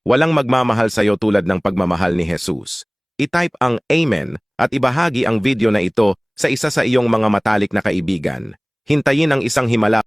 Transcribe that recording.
Walang magmamahal sa'yo tulad ng pagmamahal ni Jesus. I-type ang Amen at ibahagi ang video na ito sa isa sa iyong mga matalik na kaibigan. Hintayin ang isang himala